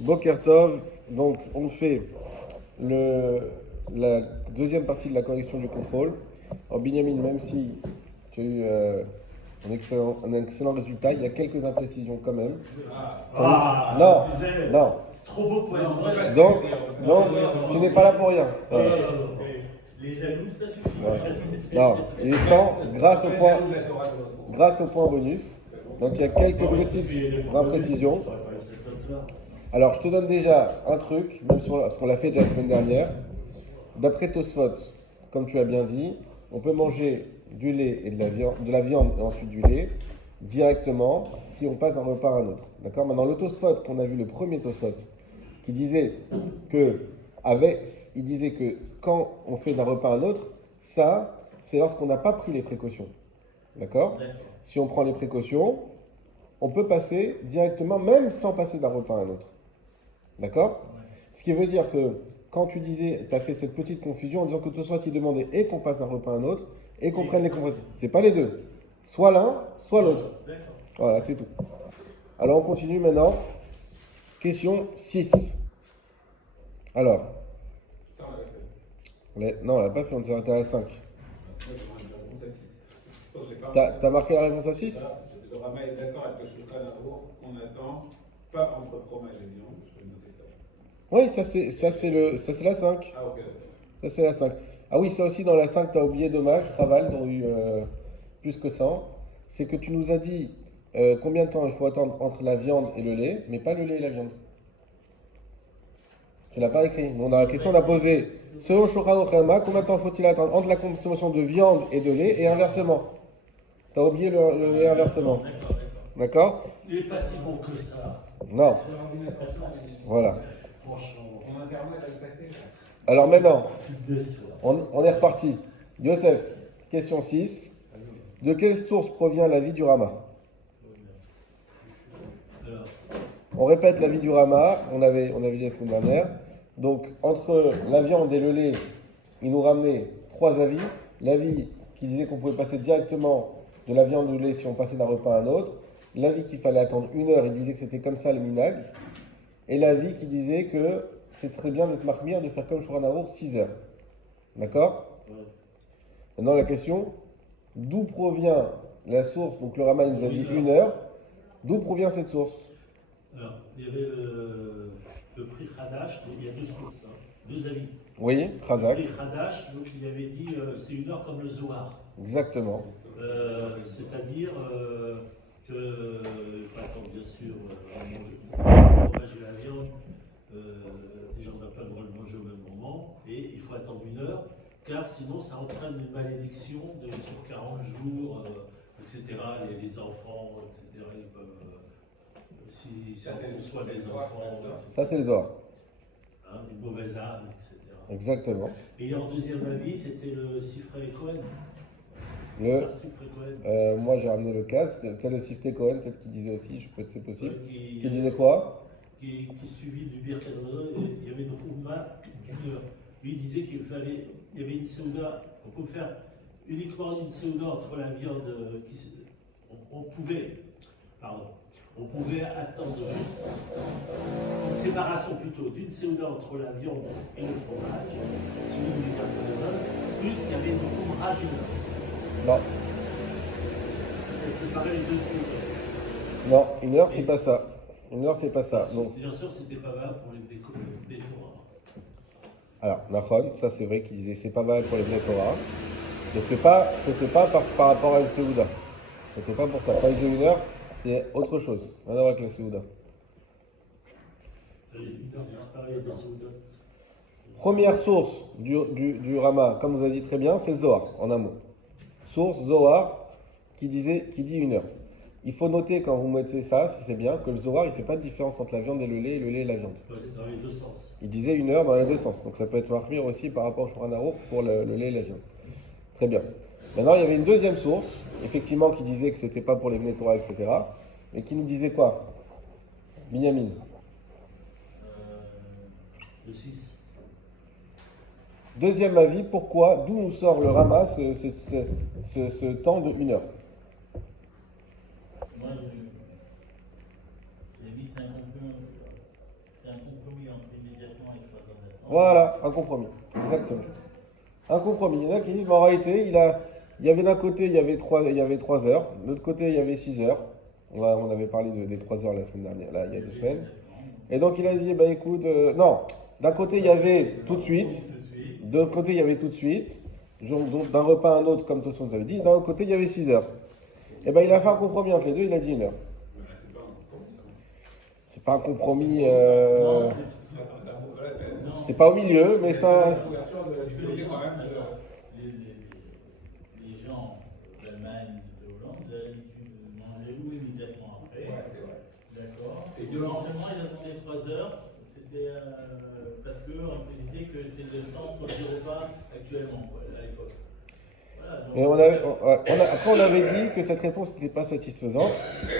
Boker Tov, donc on fait la deuxième partie de la correction du contrôle. En Binyamin, même si tu as eu un excellent résultat, il y a quelques imprécisions quand même. Non, Je disais, non. c'est trop beau pour être vrai. Donc, tu n'es pas là pour rien. Voilà. Non. Les jaloux, ça suffit. Voilà. Non, il est 100 grâce au point bonus. Donc il y a quelques petites imprécisions. Alors je te donne déjà un truc, même si parce qu'on l'a fait déjà la semaine dernière. D'après Tosfot, comme tu as bien dit, on peut manger du lait et de la viande et ensuite du lait directement si on passe d'un repas à un autre. D'accord. Maintenant le Tosfot qu'on a vu, le premier Tosfot, qui disait que il disait que quand on fait d'un repas à un autre, ça c'est lorsqu'on n'a pas pris les précautions. D'accord. Si on prend les précautions, on peut passer directement, même sans passer d'un repas à un autre. D'accord. Ce qui veut dire que quand tu disais, tu as fait cette petite confusion en disant que tout soit il demandait et qu'on passe d'un repas à un autre et qu'on prenne les compressions. C'est pas les deux. Soit l'un, soit l'autre. Voilà, c'est tout. Alors on continue maintenant. Question 6. Alors. Non, on l'a pas fait, on s'est arrêté à 5. T'as marqué la réponse à 6? Le Rama est d'accord avec le Shulchan Aruch qu'on attend pas entre fromage et viande. Je vais noter ça. Oui, ça c'est la 5. Ah, ok. Ça c'est la 5. Ah oui, ça aussi dans la 5, tu as oublié, dommage, Raval, dont eu plus que 100. C'est que tu nous as dit combien de temps il faut attendre entre la viande et le lait, mais pas le lait et la viande. Tu l'as pas écrit. Dans la question, on a posé selon Shulchan Aruch, combien de temps faut-il attendre entre la consommation de viande et de lait et inversement. Tu as oublié le lait inversement. D'accord. Il n'est pas si bon que ça. Non. Voilà. Franchement. Alors maintenant, on est reparti. Yosef, question 6. De quelle source provient la vie du Rama? On répète la vie du Rama, on avait dit la semaine dernière. Donc, entre la viande et le lait, il nous ramenait 3 avis. L'avis qui disait qu'on pouvait passer directement de la viande au lait si on passait d'un repas à un autre. L'avis qu'il fallait attendre 1 heure, il disait que c'était comme ça le minag. Et l'avis qui disait que c'est très bien d'être mahmir, de faire comme Shulchan Aruch 6 heures. D'accord. Maintenant la question, d'où provient la source? Donc le Rama nous a dit 1 heure. D'où provient cette source? Alors, il y avait le prix Hadash, il y a deux sources, deux avis. Oui, Khazak. Le prix Hadash, donc il avait dit c'est 1 heure comme le Zohar. Exactement. C'est-à-dire que, par exemple, bien sûr, le fromage et la viande, déjà on n'a pas le droit de manger au même moment, et il faut attendre 1 heure, car sinon ça entraîne une malédiction sur 40 jours, etc. Les enfants, etc. Ils peuvent, si on reçoit des enfants, etc. Ça c'est le Zohar. Une mauvaise âme, etc. Exactement. Et en deuxième avis, c'était le Sifrei Cohen. Moi j'ai ramené le casque, peut-être le Sifte Cohen, peut-être qu'il disait aussi, c'est possible. Ouais, qui disait quoi? Qui suivit du Birkat Hamazon, il y avait une Khouma d'une heure. Lui il disait qu'il y avait une Séouda, on peut faire uniquement une Séouda entre la viande, on pouvait attendre une séparation plutôt d'une Séouda entre la viande et le fromage, celui du Birkat Hamazon, plus il y avait une Khouma d'une heure. Non. Séparer les deux Séoudas. Non, 1 heure c'est pas ça. 1 heure c'est pas ça. Donc, bien sûr, c'était pas valable pour les Torah. alors, Nahon, ça c'est vrai qu'il disait c'est pas mal pour les Bnei Torah. Mais c'était pas par rapport à une Séouda. C'était pas pour ça. Quand il disait 1 heure, c'est autre chose. Rien à voir avec la Séouda. Première source du Rama, comme vous avez dit très bien, c'est Zohar, en un mot. Source Zohar qui dit 1 heure. Il faut noter quand vous mettez ça, si c'est bien, que le Zohar il ne fait pas de différence entre la viande et le lait et la viande. Dans les deux sens. Il disait 1 heure dans les deux sens. Donc ça peut être marmire aussi par rapport au Shulchan Aruch pour le lait et la viande. Très bien. Maintenant il y avait une deuxième source, effectivement, qui disait que c'était pas pour les Bnei Torah, etc. Et qui nous disait quoi? Binyamin. Le 6. Deuxième avis, pourquoi, d'où nous sort le Rama ce temps de 1 heure? Moi, j'ai vu, c'est un Voilà, un compromis. Exactement. Un compromis. Il y en a qui disent, mais en réalité, il y avait d'un côté, il y avait 3 heures, de l'autre côté, il y avait 6 heures. On avait parlé des 3 heures la semaine dernière, là, il y a 2 semaines. Et donc il a dit, bah écoute, non, d'un côté, il y avait tout de suite, de l'autre côté, il y avait tout de suite, donc d'un repas à un autre, comme Tosfot avait dit, d'un autre côté, il y avait 6 heures. Et ben il a fait un compromis entre les deux, il a dit 1 heure. C'est pas un compromis, Non, c'est pas au milieu, mais ça. parce que les gens, les gens d'Allemagne, de Hollande, ils avaient l'habitude de manger ou immédiatement après. Ouais, c'est vrai. D'accord. C'est violent. Éventuellement, ils attendaient 3 heures. C'était parce qu'on te disait que c'était le temps entre les repas actuellement, quoi, à l'époque. Voilà, donc, Et après, on avait dit que cette réponse n'était pas satisfaisante.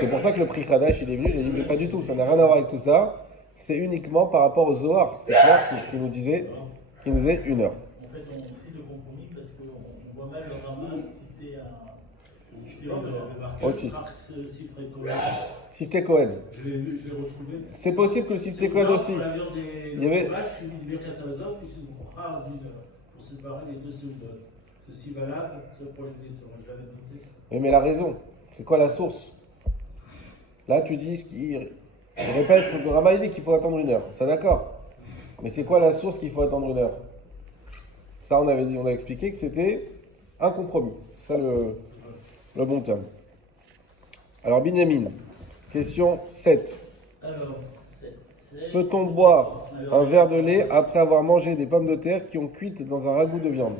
C'est pour ça que le prix Kadash, il est venu. Il a dit, mais pas du tout, ça n'a rien à voir avec tout ça. C'est uniquement par rapport au Zohar. C'est clair qui nous disait 1 heure. en fait, on cite le compromis parce qu'on voit même le Rama citer Aussi. Sifrei Kohen. Sifte Cohen. Je l'ai vu, je l'ai retrouvé. C'est possible que le Sifte Cohen aussi. Pour la viande des Il y avait- fromages, je suis du Birkat Hamazon, puis c'est une rare d'une heure pour séparer les deux secondes. Ceci valable, c'est pour les éditeurs. Je l'avais noté. Oui, mais la raison, c'est quoi la source? Là, tu dis ce qu'il répète, le Rama dit qu'il faut attendre 1 heure. C'est d'accord. Mais c'est quoi la source qu'il faut attendre 1 heure? Ça, on a expliqué que c'était un compromis. C'est ça le bon terme. Alors, Binyamin, question 7. Alors, Peut-on boire un verre de lait après avoir mangé des pommes de terre qui ont cuites dans un ragoût de viande?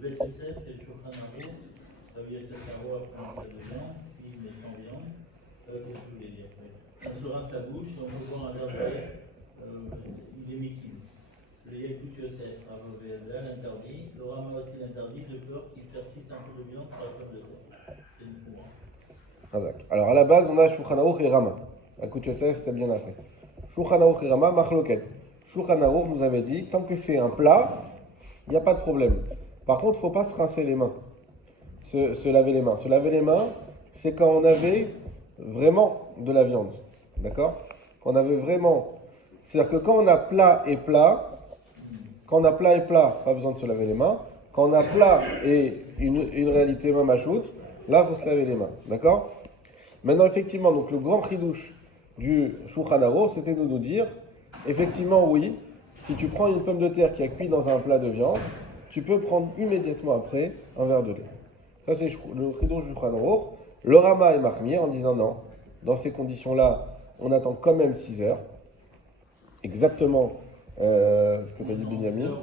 Le Beth Yosef et le Shulchan Aruch, Rabbi Yosef Karo après un plat de viande, puis mais sans viande. Qu'est-ce que je voulais dire? On se rince la bouche, on veut boire un verre de lait, il est mikim. Le Yakout Yosef, Rav l'interdit. Le Rama aussi l'interdit, de peur qu'il persiste un peu de viande sur la pomme de terre. C'est une courant. Alors, à la base, on a Shulchan Aruch et Rama. Écoute, Yosef, c'est bien après. Shulchan Aruch et Rama, Machloket. Shulchan Aruch nous avait dit, tant que c'est un plat, il n'y a pas de problème. Par contre, il ne faut pas se rincer les mains, se laver les mains. Se laver les mains, c'est quand on avait vraiment de la viande. D'accord? Quand on avait vraiment. C'est-à-dire que quand on a plat et plat, pas besoin de se laver les mains. Quand on a plat et une réalité même à shoot, là, il faut se laver les mains. D'accord? Maintenant, effectivement, donc le grand chidouche du Shulchan Aruch, c'était de nous dire, effectivement, oui, si tu prends une pomme de terre qui a cuit dans un plat de viande, tu peux prendre immédiatement après un verre de lait. Ça, c'est le chidouche du Shulchan Aruch. Le Rama est marmier en disant non, dans ces conditions-là, on attend quand même 6 heures. Exactement ce que tu as dit, Benjamin.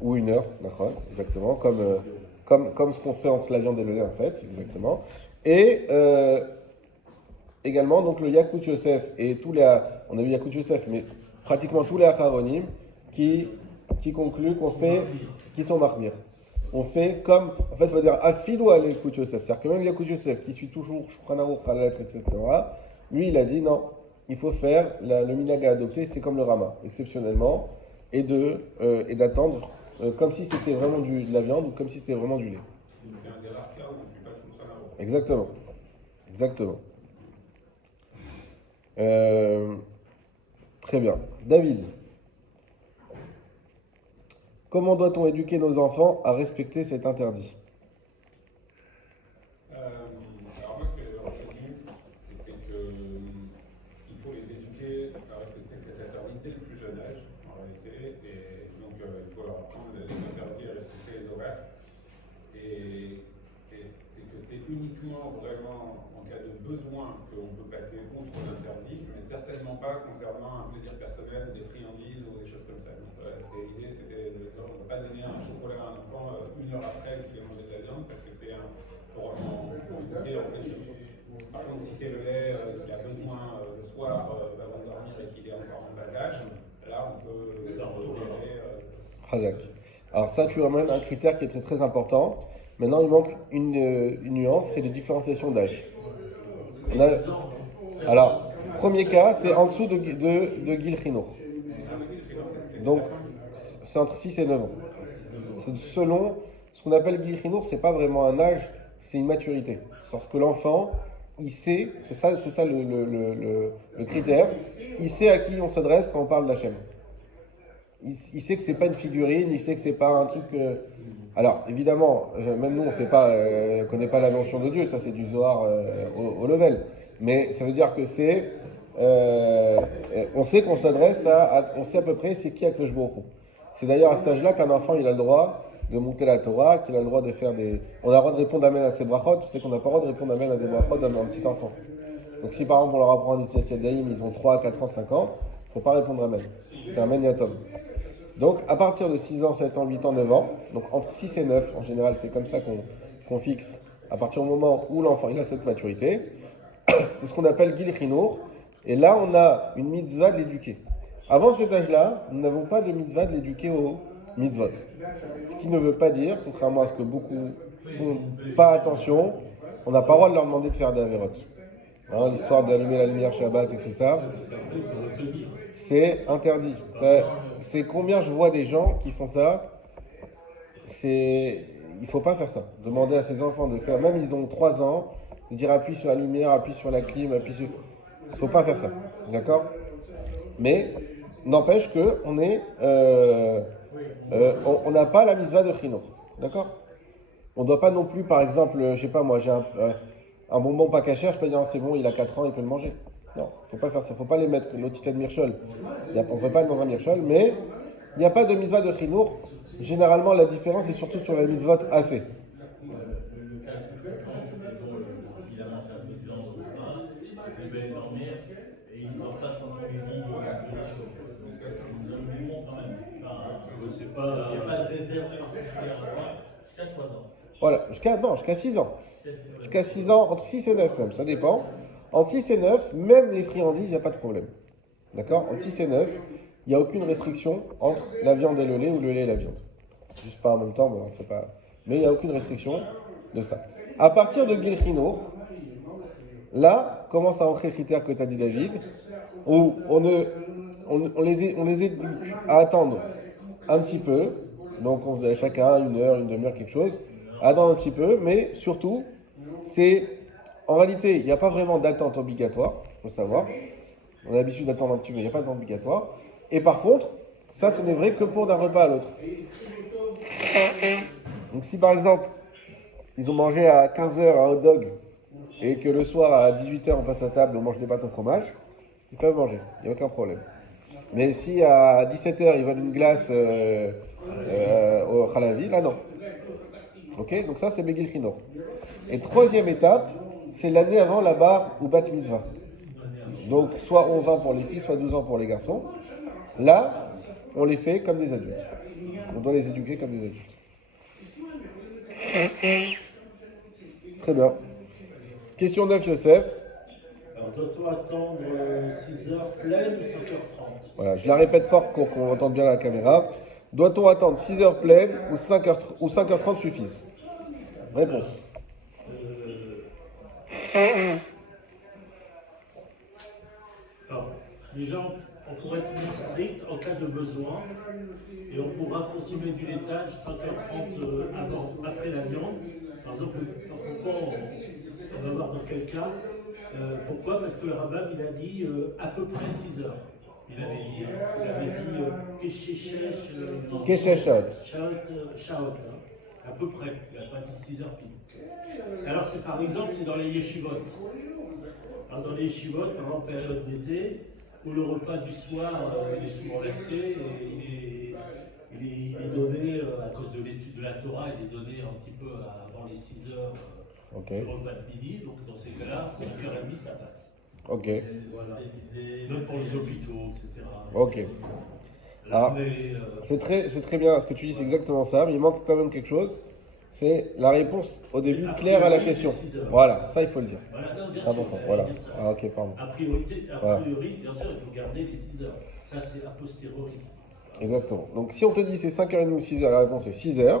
Ou 1 heure, d'accord, exactement, comme ce qu'on fait entre la viande et le lait, en fait, exactement. Et également, donc le Yakout Yosef et on a vu Yakout Yosef, mais pratiquement tous les Acharonim qui concluent qu'on fait, qui sont marmir. On fait comme, en fait, il faut dire Afilou à Yakout Yosef, c'est-à-dire que même Yakout Yosef, qui suit toujours Shulchan Aruch à la lettre, etc., lui, il a dit non, il faut faire le minhag à adopter, c'est comme le Rama, exceptionnellement, et d'attendre comme si c'était vraiment de la viande ou comme si c'était vraiment du lait. C'est un des rares cas où on ne fait pas de Shulchan Aruch. Exactement. Exactement. Très bien. David, comment doit-on éduquer nos enfants à respecter cet interdit? Alors moi, ce que j'avais retenu, c'était qu'il faut les éduquer à respecter cet interdit dès le plus jeune âge, en réalité, et donc il faut leur apprendre les interdits à respecter les horaires, et que c'est uniquement vraiment en cas de besoin qu'on peut passer outre l'interdit, mais certainement pas concernant un plaisir personnel, des friandises ou des choses comme ça. Donc l'idée, c'était de dire, on ne peut pas donner un chocolat à un enfant 1 heure après qu'il ait mangé de la viande, parce que c'est pour éduquer en plaisir. Par contre, si c'est le lait qu'il a besoin le soir avant de dormir et qu'il est encore en bas âge, là on peut tolérer. Razak. Alors ça, tu amènes un critère qui est très très important. Maintenant, il manque une nuance, c'est la différenciation d'âge. Alors, premier cas, c'est en dessous de Gil Chinour. Donc, c'est entre 6 et 9 ans. C'est selon ce qu'on appelle Gil Chinour, c'est pas vraiment un âge, c'est une maturité. Lorsque l'enfant, il sait, c'est ça le critère, il sait à qui on s'adresse quand on parle d'Hachem. il sait que c'est pas une figurine, il sait que c'est pas un truc. Alors, évidemment, même nous, on sait pas, connaît pas la notion de Dieu, ça c'est du Zohar au level. Mais ça veut dire que c'est. On sait qu'on s'adresse on sait à peu près c'est qui Akadosh Baruch Hu. C'est d'ailleurs à cet âge-là qu'un enfant il a le droit de monter la Torah, qu'il a le droit de faire des. On a le droit de répondre Amen à ses brachot, tu sais qu'on n'a pas le droit de répondre Amen à des brachot d'un petit enfant. Donc si par exemple on leur apprend un Netilat Yadayim, ils ont 3, 4 ans, 5 ans, il ne faut pas répondre Amen. C'est Amen Yatom. Donc à partir de 6 ans, 7 ans, 8 ans, 9 ans, donc entre 6 et 9, en général c'est comme ça qu'on fixe, à partir du moment où l'enfant il a cette maturité, c'est ce qu'on appelle Gil Chinour, et là on a une mitzvah de l'éduquer. Avant cet âge-là, nous n'avons pas de mitzvah de l'éduquer au mitzvot. Ce qui ne veut pas dire, contrairement à ce que beaucoup font pas attention, on n'a pas le droit de leur demander de faire des avérotes. Hein, l'histoire d'allumer la lumière Shabbat et tout ça, c'est interdit. C'est combien je vois des gens qui font ça. Il faut pas faire ça. Demander à ses enfants de faire, même ils ont 3 ans, de dire appuie sur la lumière, appuie sur la clim, appuie sur. Il faut pas faire ça, d'accord? Mais n'empêche que on n'a pas la mitzvah de chinour, d'accord? On ne doit pas non plus, par exemple, je sais pas moi, j'ai un bonbon pas cachère, je peux dire c'est bon, il a 4 ans, il peut le manger. Non, faut pas faire ça, faut pas les mettre nos tickets de Mirchol. On ne fait pas dans un Mirchol, mais il n'y a pas de mitzvah de chinour. Généralement, la différence est surtout sur la mitzvot assez. Le cas le plus fréquent, c'est drôle, il a mangé un peu de viande au repas, il va dormir et il ne dort pas sans son lit de chaud. Donc, le moment quand même. Il n'y a pas de réserve particulière jusqu'à 3 ans. Voilà, jusqu'à 6 ans. Jusqu'à 6 ans, entre 6 et 9 même, ça dépend. Entre 6 et 9, même les friandises, il n'y a pas de problème. D'accord? Entre 6 et 9, il n'y a aucune restriction entre la viande et le lait ou le lait et la viande. Juste pas en même temps, bon, c'est pas. Mais il n'y a aucune restriction de ça. À partir de Gil Chinour, là commence à entrer le critère que tu as dit David, où on les éduque à attendre un petit peu, donc on faisait chacun 1 heure, une demi-heure, quelque chose, à attendre un petit peu, mais surtout, en réalité, il n'y a pas vraiment d'attente obligatoire, il faut savoir. On a l'habitude d'attendre un petit peu, il n'y a pas d'attente obligatoire. Et par contre, ça, ce n'est vrai que pour d'un repas à l'autre. Donc si par exemple, ils ont mangé à 15h un hot dog, et que le soir à 18h on passe à table, on mange des pâtes au fromage, ils peuvent manger, il n'y a aucun problème. Mais si à 17h ils veulent une glace au Khalavi, là non. Ok, donc ça c'est Begil Chinour. Et troisième étape, c'est l'année avant la bar ou bat mitzvah. Donc soit 11 ans pour les filles, soit 12 ans pour les garçons. Là, on les fait comme des adultes. On doit les éduquer comme des adultes. Très bien. Question 9, Youssef. Alors, doit-on attendre 6 heures pleines ou 5h30? Voilà, je la répète fort pour qu'on entende bien la caméra. Doit-on attendre 6 heures pleines ou 5h30 suffisent? Réponse. Alors, déjà, on pourrait être moins strict en cas de besoin et on pourra consommer du laitage 5h30 après la viande. Par exemple, pourquoi on va voir dans quel cas. Pourquoi? Parce que le rabbin il a dit à peu près 6 heures. Il avait dit Keshechaot, à peu près. Il n'a pas dit 6 heures pile. Alors c'est par exemple c'est dans les yeshivot. Alors, dans les yeshivot, en période d'été, où le repas du soir il est souvent lacté et il est donné à cause de l'étude de la Torah, il est donné un petit peu avant les 6 heures du repas de midi. Donc dans ces cas-là, 5h30 ça passe. Ok. Voilà. Même pour les hôpitaux, etc. Ok. Alors, c'est très bien ce que tu dis, c'est exactement ça, mais il manque quand même quelque chose. C'est la réponse au début claire à la question. Voilà, ça il faut le dire. Voilà, non, bien c'est sûr, important. Voilà. Ah, ok, pardon. A priori, bien sûr, il faut garder les 6 heures. Ça, c'est a posteriori. Exactement. Donc si on te dit c'est 5h30 ou 6h, la réponse est 6h.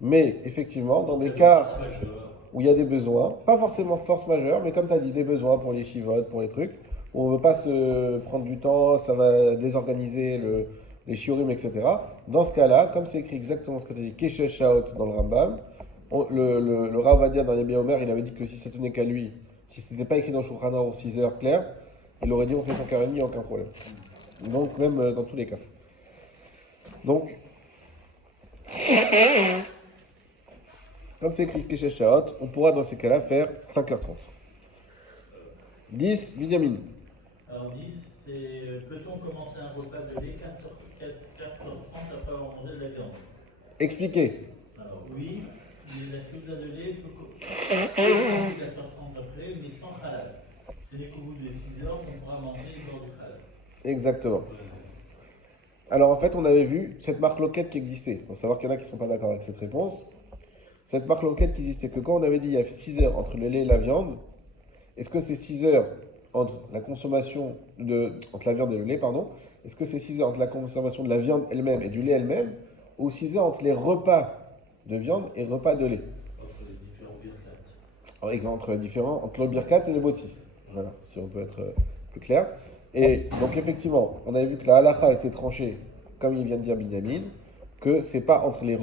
Mais effectivement, dans des cas où il y a des besoins, pas forcément force majeure, mais comme tu as dit, des besoins pour les chivotes, pour les trucs, où on ne veut pas se prendre du temps, ça va désorganiser les shiurim, etc. Dans ce cas-là, comme c'est écrit exactement ce que tu as dit, Keshesh Shaot dans le Rambam, le Rav Vadia dans les Omer, il avait dit que si ça tenait qu'à lui, si ce n'était pas écrit dans le Shulchan Aruch 6 heures clair, il aurait dit on fait 5h30, aucun problème. Donc même dans tous les cas. Donc, comme c'est écrit Keshesh Shaot, on pourra dans ces cas-là faire 5h30. 10, Binyamin. Alors 10, c'est peut-on commencer un repas de lait 4h30 après avoir mangé de la viande? Expliquez. Alors oui, la souda de lait peut commencer 4h30 après, mais sans halal. Ce n'est qu'au bout de 6h qu'on pourra manger les bords du halal. Exactement. Alors en fait, on avait vu cette marque loquette qui existait. Il faut savoir qu'il y en a qui ne sont pas d'accord avec cette réponse. Cette marque loquette qui existait, que quand on avait dit il y a 6 heures entre le lait et la viande, est-ce que c'est 6 heures entre la consommation entre la viande et le lait, pardon, est-ce que c'est 6 heures entre la consommation de la viande elle-même et du lait elle-même, ou 6 heures entre les repas de viande et repas de lait? Entre les différents birkat. Par exemple, entre le birkat et le moti. Voilà, si on peut être plus clair. Et donc effectivement, on avait vu que la halakha a été tranchée, comme il vient de dire Binyamin, que c'est pas entre les